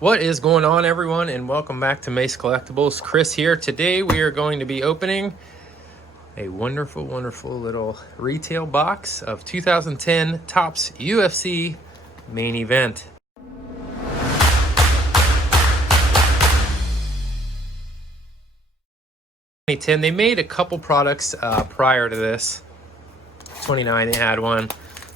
What is going on, everyone, and welcome back to Mayce Collectibles. Chris here. Today we are going to be opening a wonderful little retail box of 2010 Topps UFC main event. They made a couple products prior to this. 29, they had one.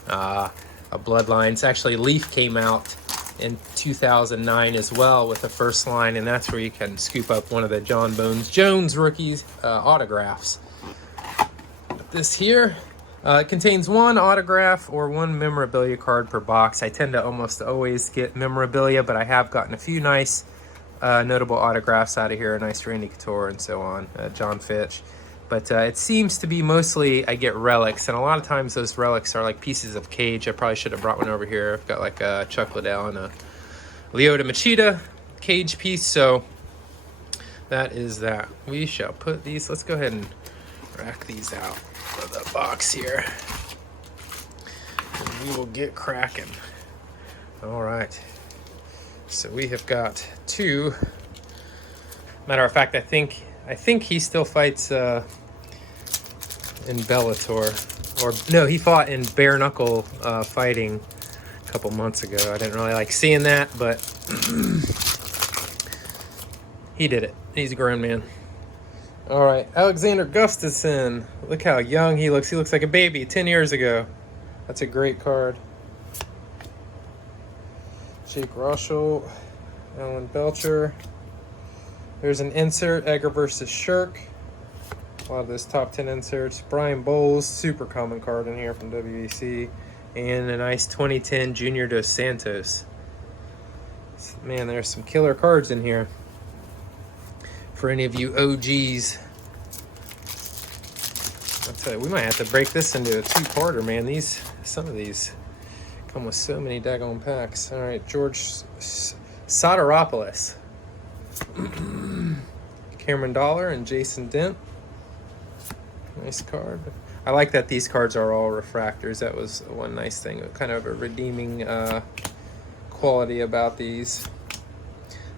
A Bloodlines. Actually, Leaf came out in 2009 as well with the first line, and that's where you can scoop up one of the John Bones Jones rookies autographs. This here contains one autograph or one memorabilia card per box. I tend to almost always get memorabilia, but I have gotten a few nice notable autographs out of here. A nice Randy Couture and so on, John Fitch. But it seems to be mostly I get relics, and a lot of times those relics are like pieces of cage. I probably should have brought one over here. I've got like a Chuck Liddell and a Lyoto Machida cage piece, so that is that. We shall put these, let's go ahead and rack these out of the box here. And we will get cracking. All right. So we have got two. Matter of fact, I think he still fights in Bellator, or no, he fought in bare knuckle fighting a couple months ago. I didn't really like seeing that, but he did it. He's a grown man. All right, Alexander Gustafson. Look how young he looks. He looks like a baby 10 years ago. That's a great card. Jake Rochel, Alan Belcher. There's an insert, Egger versus Shirk. A lot of those top 10 inserts. Brian Bowles, super common card in here from WEC. And a nice 2010 Junior Dos Santos. Man, there's some killer cards in here. For any of you OGs. I'll tell you, we might have to break this into a two-parter, man. Some of these come with so many daggone packs. All right, George Soteropoulos. Cameron Dollar and Jason Dent. Nice card. I like that these cards are all refractors. That was one nice thing, kind of a redeeming quality about these.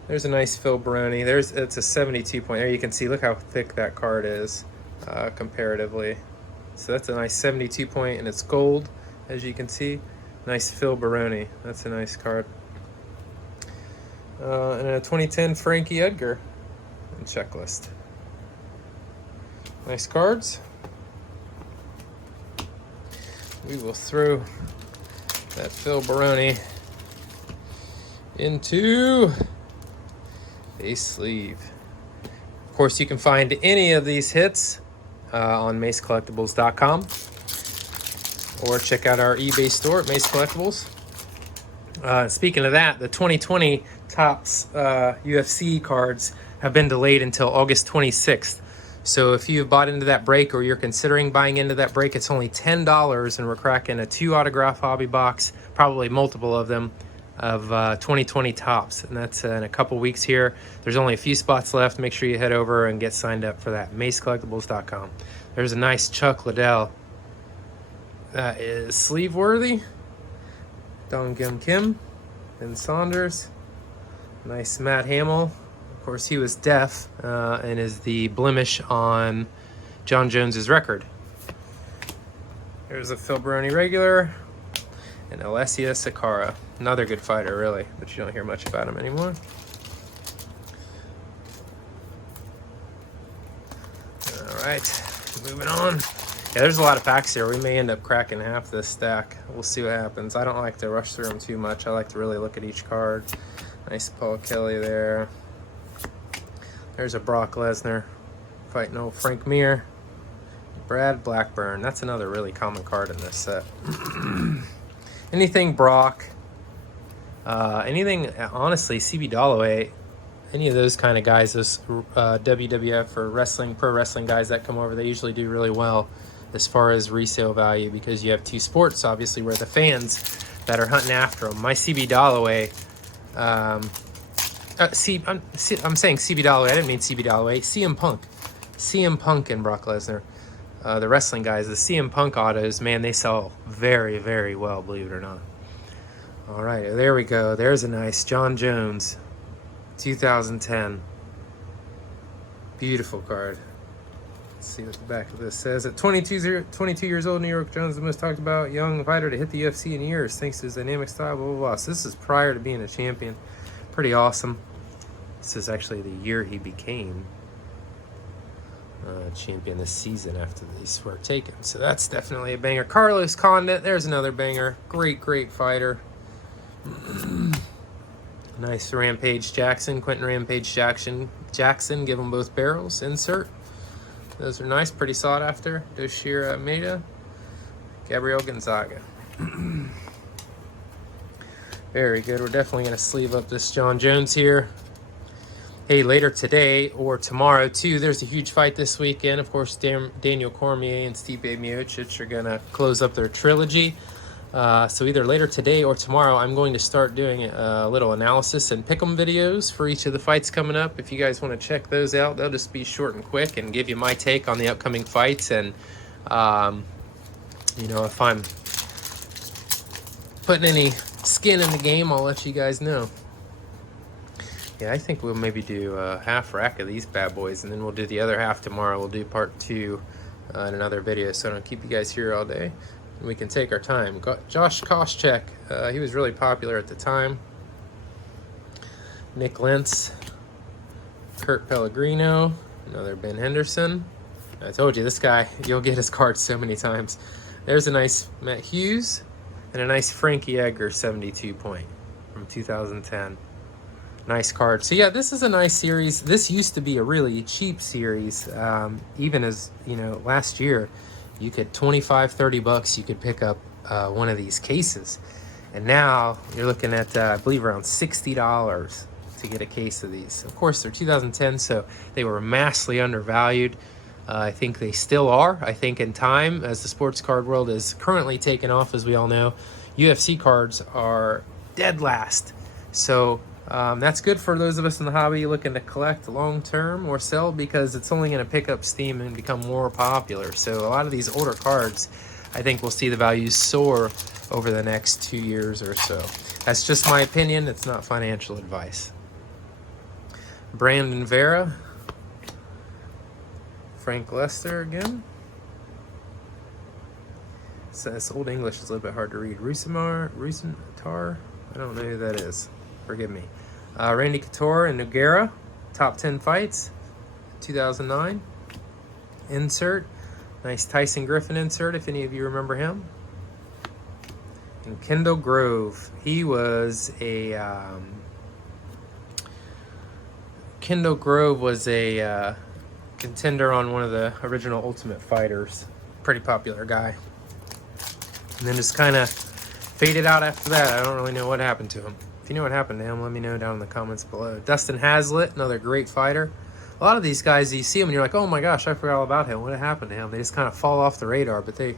There's a nice Phil Baroni. It's a 72 point. There you can see, look how thick that card is comparatively. So that's a nice 72 point, and it's gold, as you can see. Nice Phil Baroni. That's a nice card. And a 2010 Frankie Edgar and checklist. Nice cards. We will throw that Phil Baroni into a sleeve. Of course, you can find any of these hits on MaceCollectibles.com or check out our eBay store at Mayce Collectibles. Speaking of that, the 2020 Topps UFC cards have been delayed until August 26th. So if you've bought into that break or you're considering buying into that break, it's only $10, and we're cracking a 2 autograph hobby box, probably multiple of them, of 2020 Topps. And that's in a couple weeks here. There's only a few spots left. Make sure you head over and get signed up for that. MaceCollectibles.com. There's a nice Chuck Liddell. That is sleeve worthy. Dong Gim Kim and Saunders. Nice Matt Hamill. Of course, he was deaf and is the blemish on John Jones's record. There's a Phil Baroni regular and Alessia Sakara. Another good fighter, really, but you don't hear much about him anymore. All right, moving on. Yeah, there's a lot of packs here. We may end up cracking half this stack. We'll see what happens. I don't like to rush through them too much. I like to really look at each card. Nice Paul Kelly there. There's a Brock Lesnar fighting old Frank Mir. Brad Blackburn. That's another really common card in this set. Anything Brock. Anything, honestly, CB Dalloway. Any of those kind of guys, those WWF or wrestling, pro wrestling guys that come over, they usually do really well as far as resale value, because you have two sports, obviously, where the fans that are hunting after them. My CB Dalloway, I'm saying CB Dalloway, I didn't mean CB Dalloway, CM Punk and Brock Lesnar. The wrestling guys, the CM Punk autos, man, they sell very, very well, believe it or not. All right, there we go. There's a nice John Jones. 2010. Beautiful card. Let's see what the back of this says. At 22 years old, New York Jones, the most talked about young fighter to hit the UFC in years, thanks to his dynamic style, blah, blah, blah. So this is prior to being a champion. Pretty awesome. This is actually the year he became champion this season after these were taken. So that's definitely a banger. Carlos Condit, there's another banger. Great, great fighter. Nice Rampage Jackson, Quentin Rampage Jackson. Give them both barrels. Insert. Those are nice, pretty sought after. Doshira Maeda, Gabriel Gonzaga. Very good. We're definitely going to sleeve up this John Jones here. Hey, later today or tomorrow too, there's a huge fight this weekend. Of course, Daniel Cormier and Stipe Miocic are going to close up their trilogy. So either later today or tomorrow, I'm going to start doing a little analysis and pick'em videos for each of the fights coming up. If you guys want to check those out, they'll just be short and quick and give you my take on the upcoming fights. And, you know, if I'm putting any skin in the game, I'll let you guys know. Yeah, I think we'll maybe do a half rack of these bad boys, and then we'll do the other half tomorrow. We'll do part 2 in another video, so I don't keep you guys here all day. We can take our time. Josh Koscheck, he was really popular at the time. Nick Lentz, Kurt Pellegrino, another Ben Henderson. I told you, this guy, you'll get his cards so many times. There's a nice Matt Hughes and a nice Frankie Edgar 72 point from 2010. Nice card. So yeah, this is a nice series. This used to be a really cheap series. Even as, you know, last year, you could $25-30 you could pick up one of these cases, and now you're looking at I believe around $60 to get a case of these. Of course, they're 2010, so they were massively undervalued. I think they still are. I think in time, as the sports card world is currently taking off, as we all know, UFC cards are dead last. So that's good for those of us in the hobby looking to collect long term or sell, because it's only going to pick up steam and become more popular. So a lot of these older cards, I think we'll see the values soar over the next 2 years or so. That's just my opinion. It's not financial advice. Brandon Vera, Frank Lester again. So this old English is a little bit hard to read. Rusintar, I don't know who that is. Forgive me. Randy Couture and Nogueira, top 10 fights, 2009. Insert. Nice Tyson Griffin insert, if any of you remember him. And Kendall Grove. He was a... Kendall Grove was a contender on one of the original Ultimate Fighters. Pretty popular guy. And then just kind of faded out after that. I don't really know what happened to him. If you know what happened to him, let me know down in the comments below. Dustin Hazlitt, another great fighter. A lot of these guys, you see them and you're like, oh my gosh, I forgot all about him. What happened to him? They just kind of fall off the radar, but they're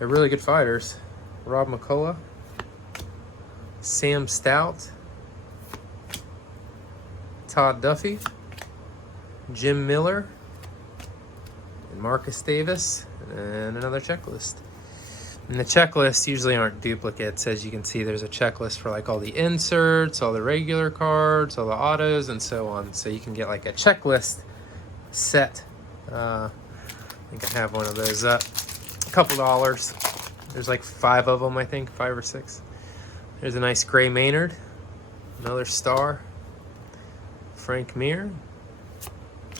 really good fighters. Rob McCullough, Sam Stout, Todd Duffy, Jim Miller, and Marcus Davis, and another checklist. And the checklists usually aren't duplicates. As you can see, there's a checklist for like all the inserts, all the regular cards, all the autos, and so on. So you can get like a checklist set. I think I have one of those up. A couple dollars. There's like 5 of them, I think, 5 or 6. There's a nice Gray Maynard. Another star. Frank Mir.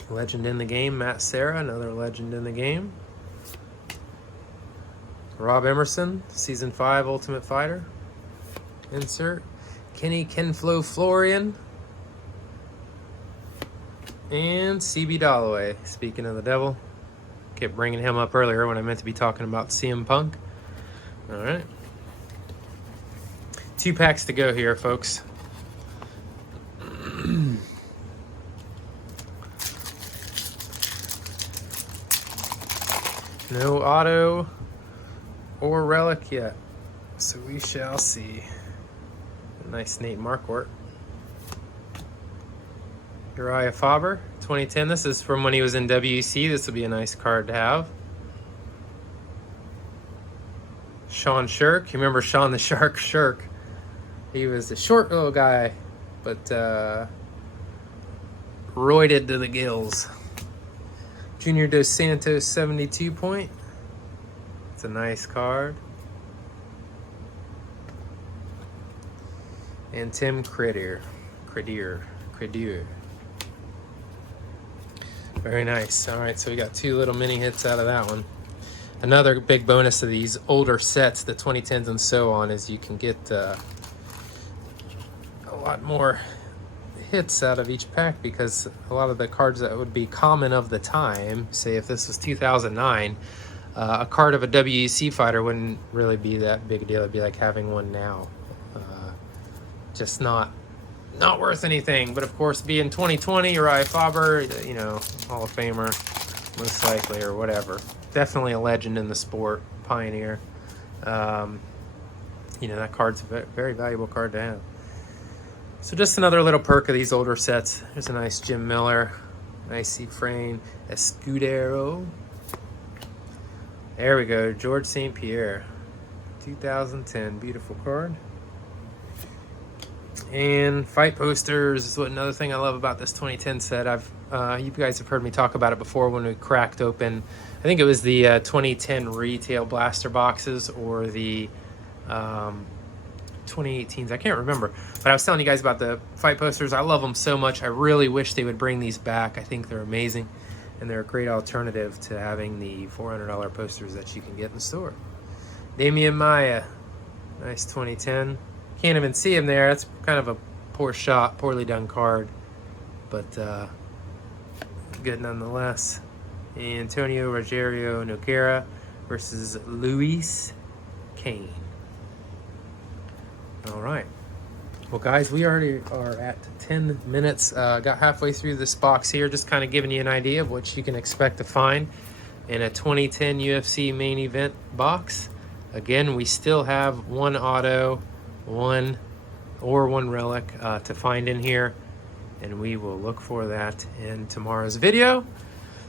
Legend in the game. Matt Serra, another legend in the game. Rob Emerson, Season 5 Ultimate Fighter. Insert. Kenny Kenflo Florian. And CB Dollaway. Speaking of the devil. Kept bringing him up earlier when I meant to be talking about CM Punk. Alright. 2 packs to go here, folks. No auto or relic yet, so we shall see. A nice Nate Marquardt. Uriah Faber, 2010. This is from when he was in WEC. This will be a nice card to have. Sean Shirk. You remember Sean the Shark Shirk? He was a short little guy, but roided to the gills. Junior Dos Santos 72 point. It's a nice card. And Tim Credier. Very nice. All right, so we got 2 little mini hits out of that one. Another big bonus of these older sets, the 2010s and so on, is you can get a lot more hits out of each pack, because a lot of the cards that would be common of the time, say if this was 2009, a card of a WEC fighter wouldn't really be that big a deal. It'd be like having one now. Just not worth anything. But of course, being 2020, Uriah Faber, you know, Hall of Famer, most likely, or whatever. Definitely a legend in the sport, pioneer. You know, that card's a very valuable card to have. So just another little perk of these older sets. There's a nice Jim Miller, nice Efrain Escudero. There we go, George St. Pierre, 2010, beautiful card. And fight posters is what another thing I love about this 2010 set. You guys have heard me talk about it before when we cracked open, I think it was the 2010 retail blaster boxes, or the 2018s, I can't remember. But I was telling you guys about the fight posters. I love them so much. I really wish they would bring these back. I think they're amazing, and they're a great alternative to having the $400 posters that you can get in the store. Damian Maia, nice 2010. Can't even see him there. That's kind of a poor shot, poorly done card, but good nonetheless. Antonio Rogerio Nogueira versus Luis Kane. All right. Well, guys, we already are at 10 minutes. Got halfway through this box here, just kind of giving you an idea of what you can expect to find in a 2010 UFC main event box. Again, we still have 1 auto, one relic to find in here, and we will look for that in tomorrow's video.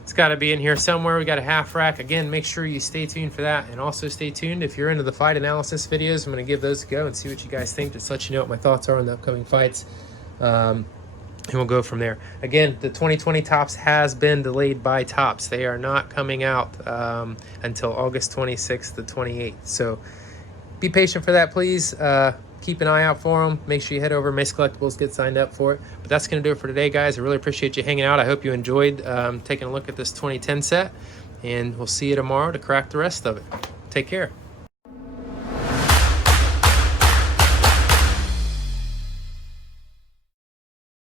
It's got to be in here somewhere. We got a half rack. Again, make sure you stay tuned for that, and also stay tuned if you're into the fight analysis videos. I'm going to give those a go and see what you guys think, just let you know what my thoughts are on the upcoming fights, and we'll go from there. Again, the 2020 Topps has been delayed by Topps. They are not coming out until August 26th to 28th, so be patient for that, please. Keep an eye out for them. Make sure you head over to Mayce Collectibles, get signed up for it. But that's going to do it for today, guys. I really appreciate you hanging out. I hope you enjoyed taking a look at this 2010 set, and we'll see you tomorrow to crack the rest of it. Take care.